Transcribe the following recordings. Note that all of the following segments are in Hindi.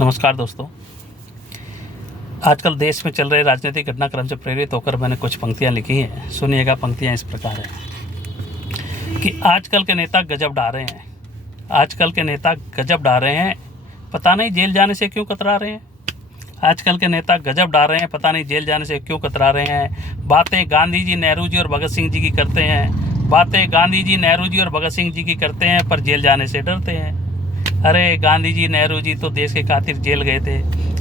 नमस्कार दोस्तों। आजकल देश में चल रहे राजनीतिक घटनाक्रम से प्रेरित होकर मैंने कुछ पंक्तियां लिखी हैं। सुनिएगा। पंक्तियां इस प्रकार हैं कि आजकल के नेता गजब डा रहे हैं। आजकल के नेता गजब डा रहे हैं, पता नहीं जेल जाने से क्यों कतरा रहे हैं। आजकल के नेता गजब डा रहे हैं, पता नहीं जेल जाने से क्यों कतरा रहे हैं। बातें गांधी जी, नेहरू जी और भगत सिंह जी की करते हैं। बातें गांधी जी, नेहरू जी और भगत सिंह जी की करते हैं, पर जेल जाने से डरते हैं। अरे गांधी जी, नेहरू जी तो देश के खातिर जेल गए थे।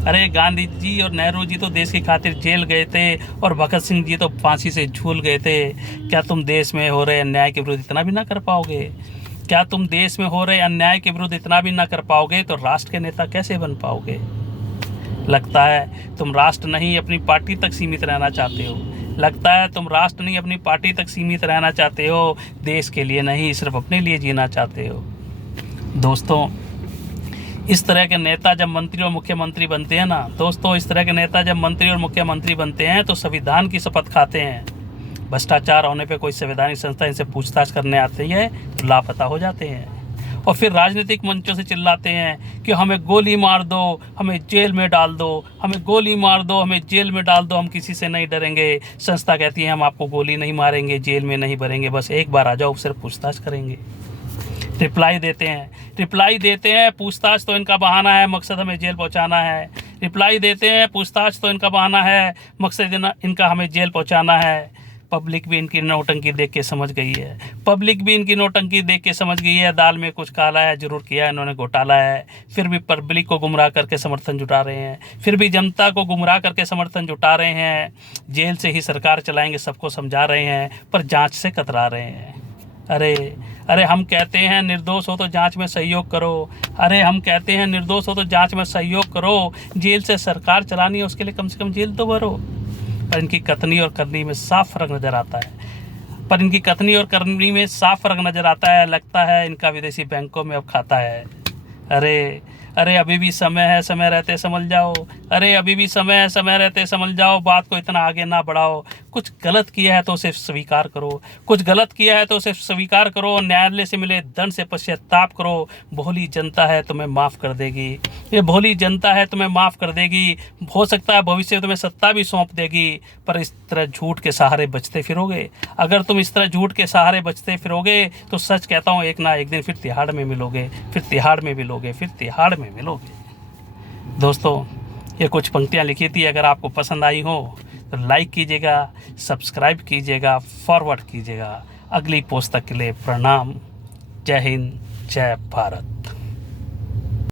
अरे गांधी जी और नेहरू जी तो देश की खातिर जेल गए थे और भगत सिंह जी तो फांसी से झूल गए थे। क्या तुम देश में हो रहे अन्याय के विरुद्ध इतना भी ना कर पाओगे? क्या तुम देश में हो रहे अन्याय के विरुद्ध इतना भी ना कर पाओगे तो राष्ट्र के नेता कैसे बन पाओगे? लगता है तुम राष्ट्र नहीं अपनी पार्टी तक सीमित रहना चाहते हो। लगता है तुम राष्ट्र नहीं अपनी पार्टी तक सीमित रहना चाहते हो, देश के लिए नहीं सिर्फ अपने लिए जीना चाहते हो। दोस्तों, इस तरह के नेता जब मंत्री और मुख्यमंत्री बनते हैं ना दोस्तों, इस तरह के नेता जब मंत्री और मुख्यमंत्री बनते हैं तो संविधान की शपथ खाते हैं। भ्रष्टाचार होने पे कोई संवैधानिक संस्था इनसे पूछताछ करने आती है तो लापता हो जाते हैं और फिर राजनीतिक मंचों से चिल्लाते हैं कि हमें गोली मार दो, हमें जेल में डाल दो, हमें गोली मार दो, हमें जेल में डाल दो, हम किसी से नहीं डरेंगे। संस्था कहती है हम आपको गोली नहीं मारेंगे, जेल में नहीं भरेंगे, बस एक बार आ जाओ, सिर्फ पूछताछ करेंगे। रिप्लाई देते हैं पूछताछ तो इनका बहाना है, मकसद हमें जेल पहुंचाना है। रिप्लाई देते हैं पूछताछ तो इनका बहाना है, मकसद इनका हमें जेल पहुंचाना है। पब्लिक भी इनकी नौटंकी देख के समझ गई है। पब्लिक भी इनकी नौटंकी देख के समझ गई है। दाल में कुछ काला है, जरूर किया इन्होंने घोटाला है। फिर भी पब्लिक को गुमराह करके समर्थन जुटा रहे हैं, फिर भी जनता को गुमराह करके समर्थन जुटा रहे हैं। जेल से ही सरकार चलाएंगे सबको समझा रहे हैं, पर जांच से कतरा रहे हैं। अरे हम कहते हैं निर्दोष हो तो जांच में सहयोग करो। अरे हम कहते हैं निर्दोष हो तो जांच में सहयोग करो। जेल से सरकार चलानी है, उसके लिए कम से कम जेल तो भरो। पर इनकी कथनी और करनी में साफ फर्क नज़र आता है। लगता है इनका विदेशी बैंकों में अब खाता है। अरे अभी भी समय है, समय रहते समझ जाओ। अरे अभी भी समय है, समय रहते समझ जाओ। बात को इतना आगे ना बढ़ाओ। कुछ गलत किया है तो उसे स्वीकार करो। न्यायालय से मिले दंड से पश्चाताप करो। भोली जनता है तुम्हें माफ़ कर देगी। हो सकता है भविष्य में तुम्हें सत्ता भी सौंप देगी, पर इस तरह झूठ के सहारे बचते फिरोगे। अगर तुम इस तरह झूठ के सहारे बचते फिरोगे तो सच कहता हूँ, एक ना एक दिन फिर तिहाड़ में मिलोगे। दोस्तों, ये कुछ पंक्तियाँ लिखी थी। अगर आपको पसंद आई हो तो लाइक कीजिएगा, सब्सक्राइब कीजिएगा, फॉरवर्ड कीजिएगा। अगली पोस्ट तक के लिए प्रणाम। जय हिंद, जय भारत।